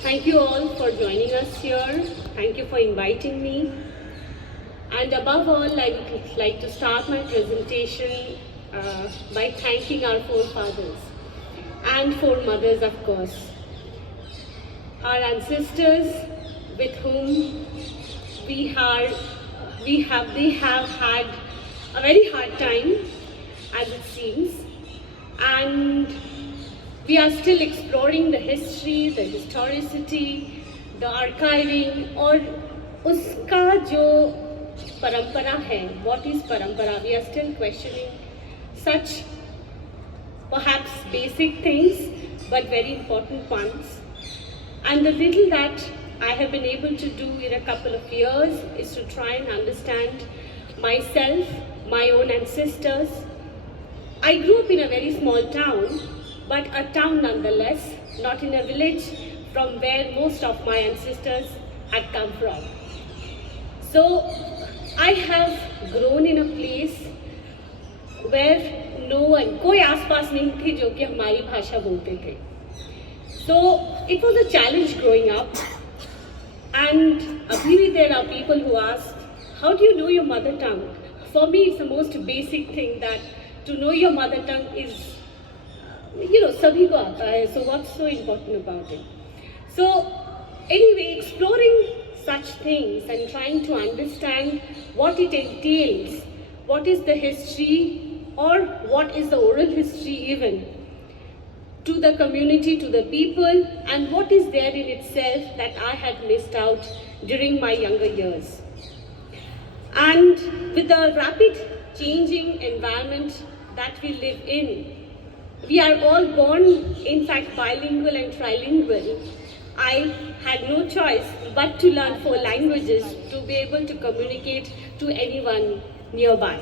Thank you all for joining us here. Thank you for inviting me. And above all, I would like to start my presentation by thanking our forefathers and foremothers, of course. Our ancestors with whom they have had a very hard time, as it seems, and we are still exploring the history, the historicity, the archiving, और उसका जो परंपरा है, what is parampara? We are still questioning such perhaps basic things, but very important ones. And the little that I have been able to do in a couple of years is to try and understand myself, my own ancestors. I grew up in a very small town, but a town nonetheless, not in a village from where most of my ancestors had come from. So I have grown in a place where no one, कोई आसपास नहीं थे जो कि हमारी भाषा बोलते थे. So it was a challenge growing up, and abhi bhi there are people who ask, how do you know your mother tongue? For me, it's the most basic thing that to know your mother tongue is, sabhi ko aata hai, so what's so important about it? So anyway, exploring such things and trying to understand what it entails, what is the history or what is the oral history even to the community, to the people, and what is there in itself that I had missed out during my younger years. And with the rapid changing environment that we live in, we are all born, in fact, bilingual and trilingual. I had no choice but to learn 4 languages to be able to communicate to anyone nearby.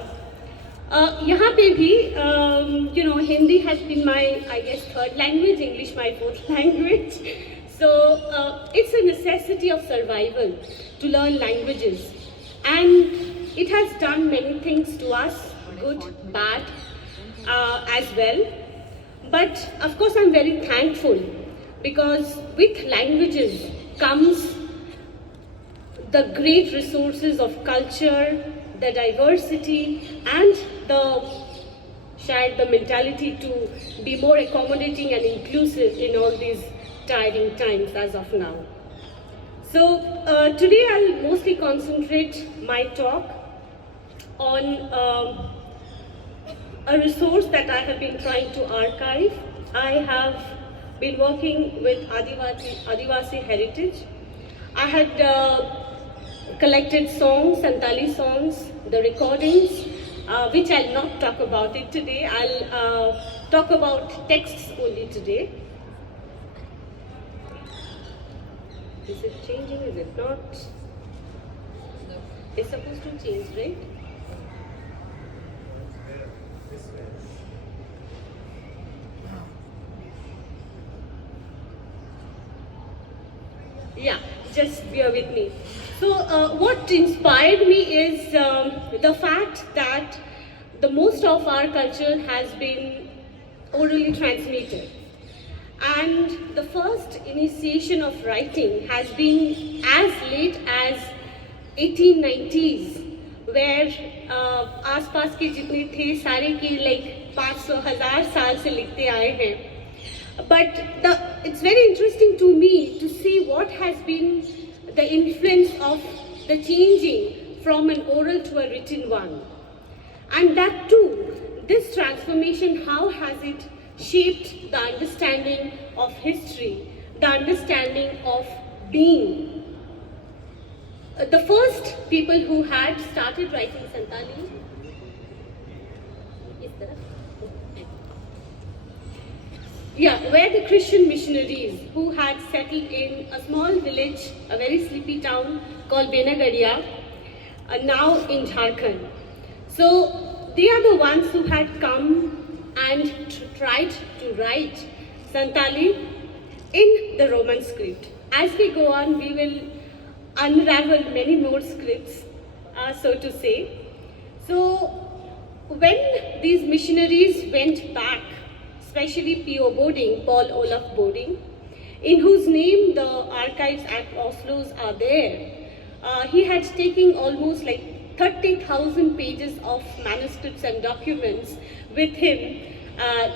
यहाँ पे भी, Hindi has been my, I guess, 3rd language, English my 4th language. So it's a necessity of survival to learn languages. And it has done many things to us, good, bad, as well. But of course, I'm very thankful because with languages comes the great resources of culture, the diversity, and the mentality to be more accommodating and inclusive in all these tiring times as of now. So today I'll mostly concentrate my talk on a resource that I have been trying to archive. I have been working with Adivasi heritage. I had collected songs, Santali songs, the recordings, which I'll not talk about it today. I'll talk about texts only today. Is it changing? Is it not? No. It's supposed to change, right? Yeah, just bear with me. So what inspired me is the fact that the most of our culture has been orally transmitted. And the first initiation of writing has been as late as 1890s, where आसपास के जितने थे सारे के like 500,000 साल से लिखते आए हैं. But it's very interesting to me to see what has been the influence of the changing from an oral to a written one. And that too, this transformation, how has it shaped the understanding of history, the understanding of being. The first people who had started writing Santali, were the Christian missionaries who had settled in a small village, a very sleepy town called Benagadia, now in Jharkhand. So they are the ones who had come and tried to write Santali in the Roman script. As we go on, we will unravel many more scripts, so to say. So when these missionaries went back, especially P.O. Boarding, Paul Olaf Boarding, in whose name the archives at Oslo's are there. He had taken almost like 30,000 pages of manuscripts and documents with him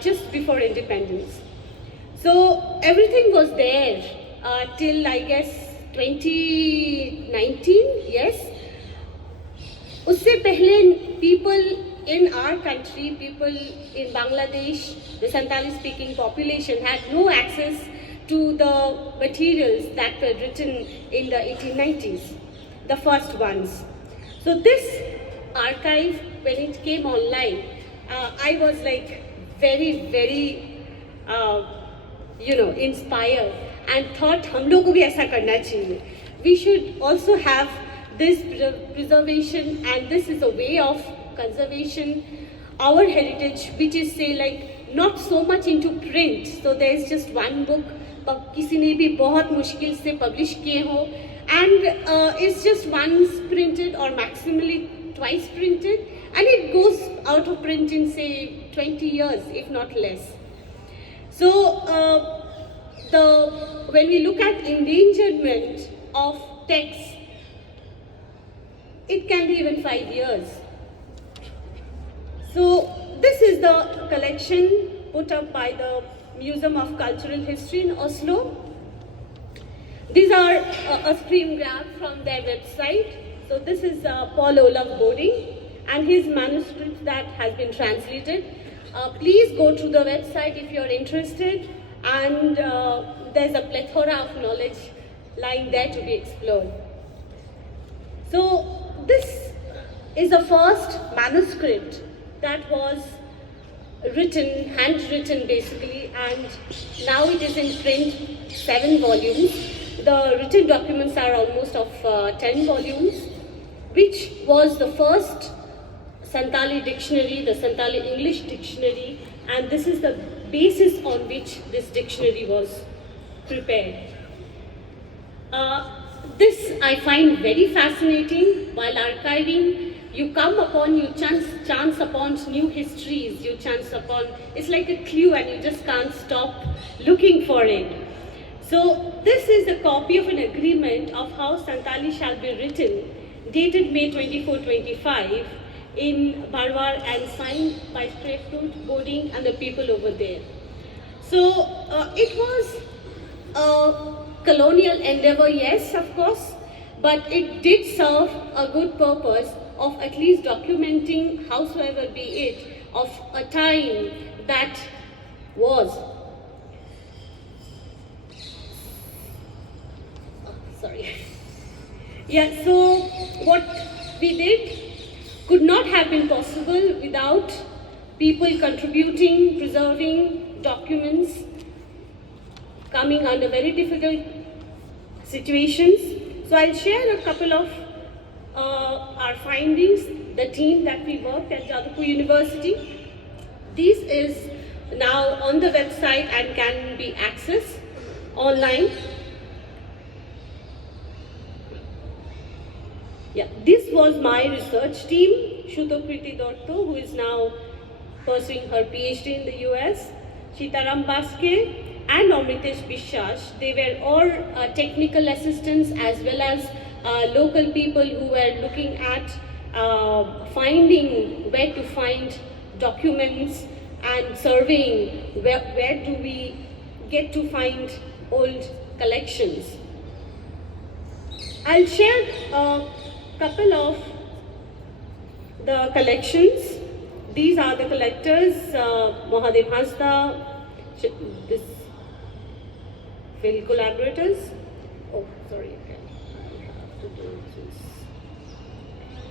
just before independence. So everything was there till I guess 2019, yes. Usse pehle people in our country, people in Bangladesh, the Santali speaking population had no access to the materials that were written in the 1890s, the first ones. So this archive, when it came online, I was like very, very, inspired and thought, hum log ko bhi aisa karna chahiye. We should also have this preservation, and this is a way of conservation, our heritage, which is say like not so much into print. So there is just one book, किसी ने भी बहुत मुश्किल से publish किए हो, and it's just once printed or maximally twice printed, and it goes out of print in say 20 years, if not less. So when we look at endangerment of texts, it can be even 5 years. So this is the collection put up by the Museum of Cultural History in Oslo. These are a screen grab from their website. So this is Paul Olaf Boding and his manuscript that has been translated. Please go to the website if you're interested, and there's a plethora of knowledge lying there to be explored. So this is the first manuscript that was written, handwritten basically, and now it is in print, 7 volumes. The written documents are almost of 10 volumes, which was the first Santali dictionary, the Santali English dictionary, and this is the basis on which this dictionary was prepared. This I find very fascinating. While archiving, you come upon, you chance upon new histories, you chance upon, it's like a clue and you just can't stop looking for it. So this is a copy of an agreement of how Santali shall be written, dated May 24, 25, in Barwar and signed by Straightfoot, Boding and the people over there. So it was a colonial endeavor, yes, of course, but it did serve a good purpose of at least documenting, howsoever be it, of a time that was. Sorry. Yeah, so what we did could not have been possible without people contributing, preserving documents, coming under very difficult situations. So I'll share a couple of our findings, the team that we worked at Jadavpur University. This is now on the website and can be accessed online. Yeah, this was my research team, Shutokriti Dotto, who is now pursuing her PhD in the US, Sitaram Baske and Amritesh Bishas. They were all technical assistants as well as local people who were looking at finding where to find documents and surveying where do we get to find old collections. I'll share a couple of the collections. These are the collectors, Mundari Bhasha, this field collaborators. Oh, sorry, again.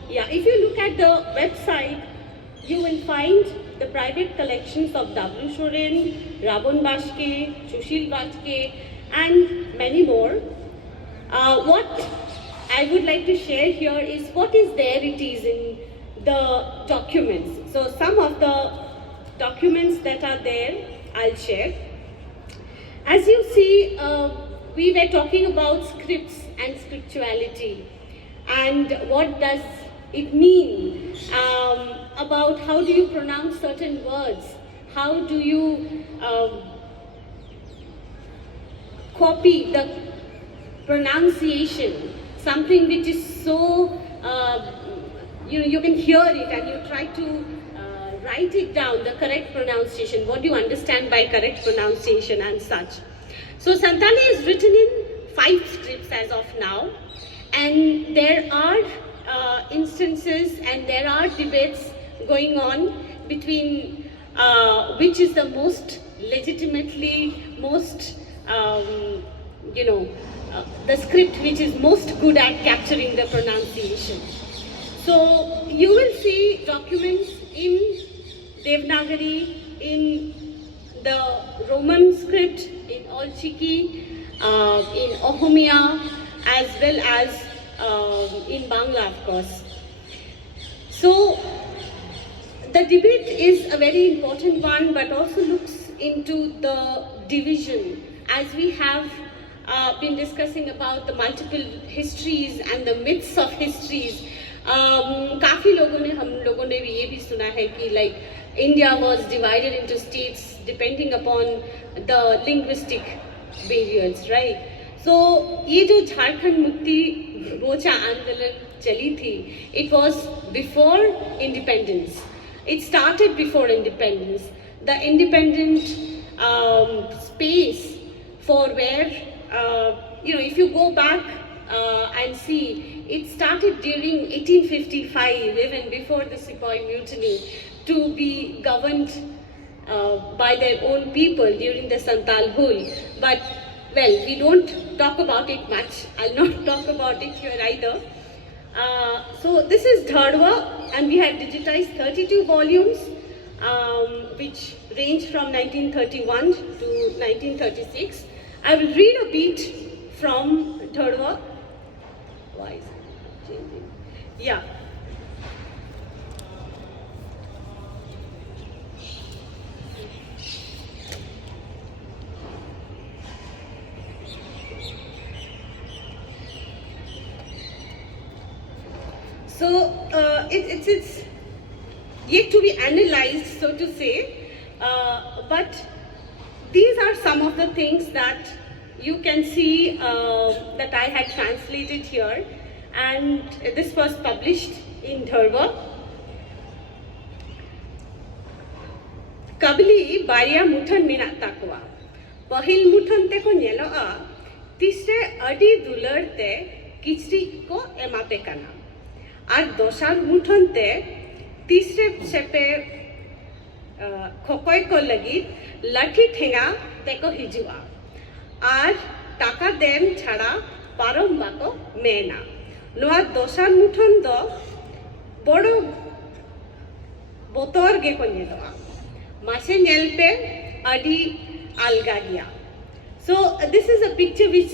Yeah, if you look at the website, you will find the private collections of W. Soren, Rabon Bashke, Sushil Bashke, and many more. What I would like to share here is what is there it is in the documents. So some of the documents that are there, I'll share. As you see, we were talking about scripts and scriptuality and what does it mean, about how do you pronounce certain words, how do you copy the pronunciation, something which is so, you can hear it and you try to write it down, the correct pronunciation, what do you understand by correct pronunciation and such. So Santali is written in 5 scripts as of now, and there are instances and there are debates going on between which is the most legitimately, most, the script which is most good at capturing the pronunciation. So you will see documents in Devanagari, in the Roman script, in Olchiki, in Ohomia, as well as in Bangla, of course. So the debate is a very important one, but also looks into the division, as we have been discussing about the multiple histories and the myths of histories. काफी लोगों ने, हम लोगों ने भी ये भी सुना है कि like India was divided into states depending upon the linguistic barriers, right? So ये जो झारखंड मुक्ति मोर्चा आंदोलन चली थी, it was before independence. It started before independence. The independent space for where, if you go back and see, it started during 1855, even before the Sepoy Mutiny, to be governed by their own people during the Santal Hul. But, well, we don't talk about it much. I'll not talk about it here either. So this is Dhardwa, and we have digitized 32 volumes, which range from 1931 to 1936. I will read a bit from Dhardwa. Why is it changing? Yeah. So it's yet to be analyzed, so to say, but these are some of the things that you can see that I had translated here, and this was published in Dhardwa. Kabli Baria Muthan Mina Takwa. Pahil Muthan te ko nyeloa, tisre adi dularte kichri ko emate kana. আর দশার মুঠনতে তিসরে সেপে খকয় কো লাগি লাঠি ঠেঙা তেকো হিজুয়া আর টাকা দেন ছাড়া পারম বাকো মেনা নোয়া দশার মুঠন দ বড় বতর গে কো নেলোয়া মাসে নেলপে আডি আলগা গিয়া. So this is a picture which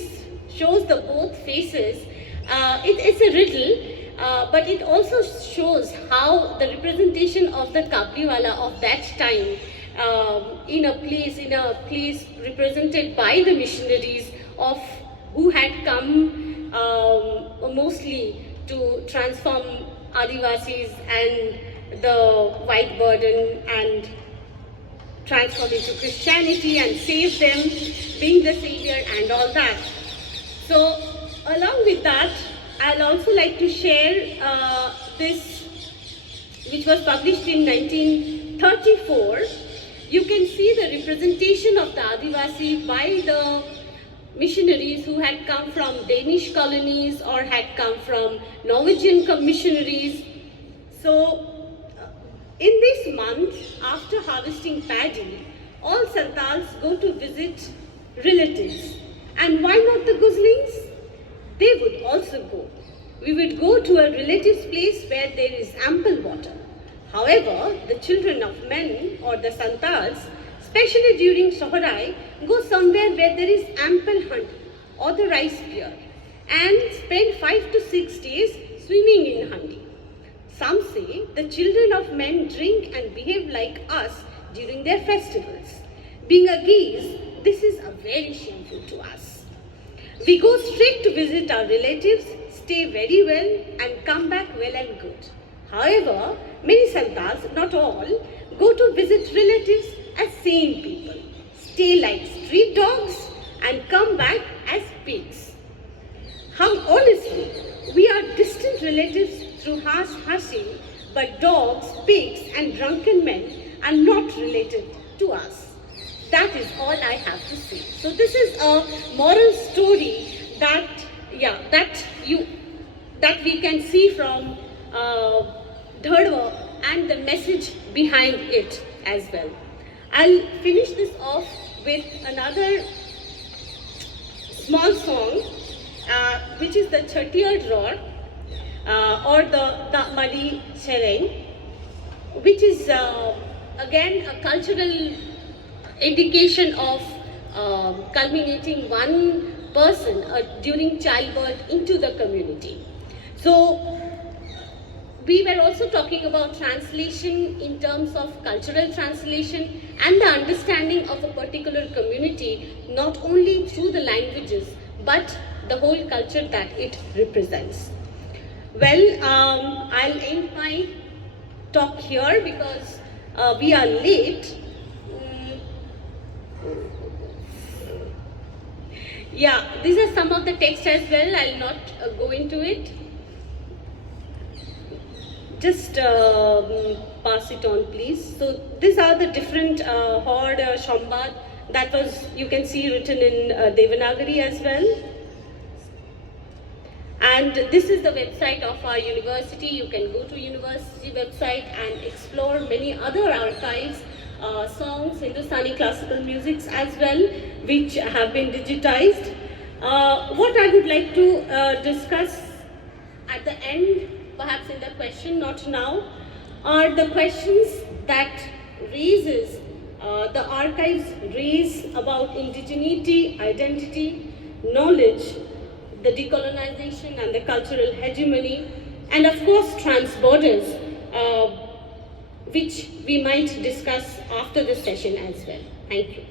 shows the both faces. It's a riddle. But it also shows how the representation of the Kabliwala of that time in a place represented by the missionaries of who had come mostly to transform Adivasis and the white burden and transform into Christianity and save them, being the savior and all that. So along with that, I'll also like to share this, which was published in 1934. You can see the representation of the Adivasi by the missionaries who had come from Danish colonies or had come from Norwegian missionaries. So in this month, after harvesting paddy, all Santals go to visit relatives. And why not the Guzlings? They would also go. We would go to a relative's place where there is ample water. However, the children of men or the Santals, especially during Sohrai, go somewhere where there is ample honey or the rice beer and spend 5 to 6 days swimming in honey. Some say the children of men drink and behave like us during their festivals. Being a geese, this is very shameful to us. We go straight to visit our relatives, stay very well and come back well and good. However, many Santals, not all, go to visit relatives as sane people, stay like street dogs and come back as pigs. How honestly, we are distant relatives through Hashi, but dogs, pigs and drunken men are not related to us. That is all I have to say. So this is a moral story that we can see from Dhadwa and the message behind it as well. I'll finish this off with another small song, which is the Chatiyad Roar, or the Madi Sereng, which is again a cultural indication of culminating one person during childbirth into the community. So we were also talking about translation in terms of cultural translation and the understanding of a particular community, not only through the languages, but the whole culture that it represents. Well, I'll end my talk here because we are late. Yeah, these are some of the text as well. I'll not go into it. Just pass it on, please. So these are the different Hord Shambad that was, you can see, written in Devanagari as well. And this is the website of our university. You can go to university website and explore many other archives, songs, Hindustani classical musics as well, which have been digitized. What I would like to discuss at the end, perhaps in the question, not now, are the questions that raises, the archives raise about indigeneity, identity, knowledge, the decolonization and the cultural hegemony, and of course transborders, which we might discuss after the session as well. Thank you.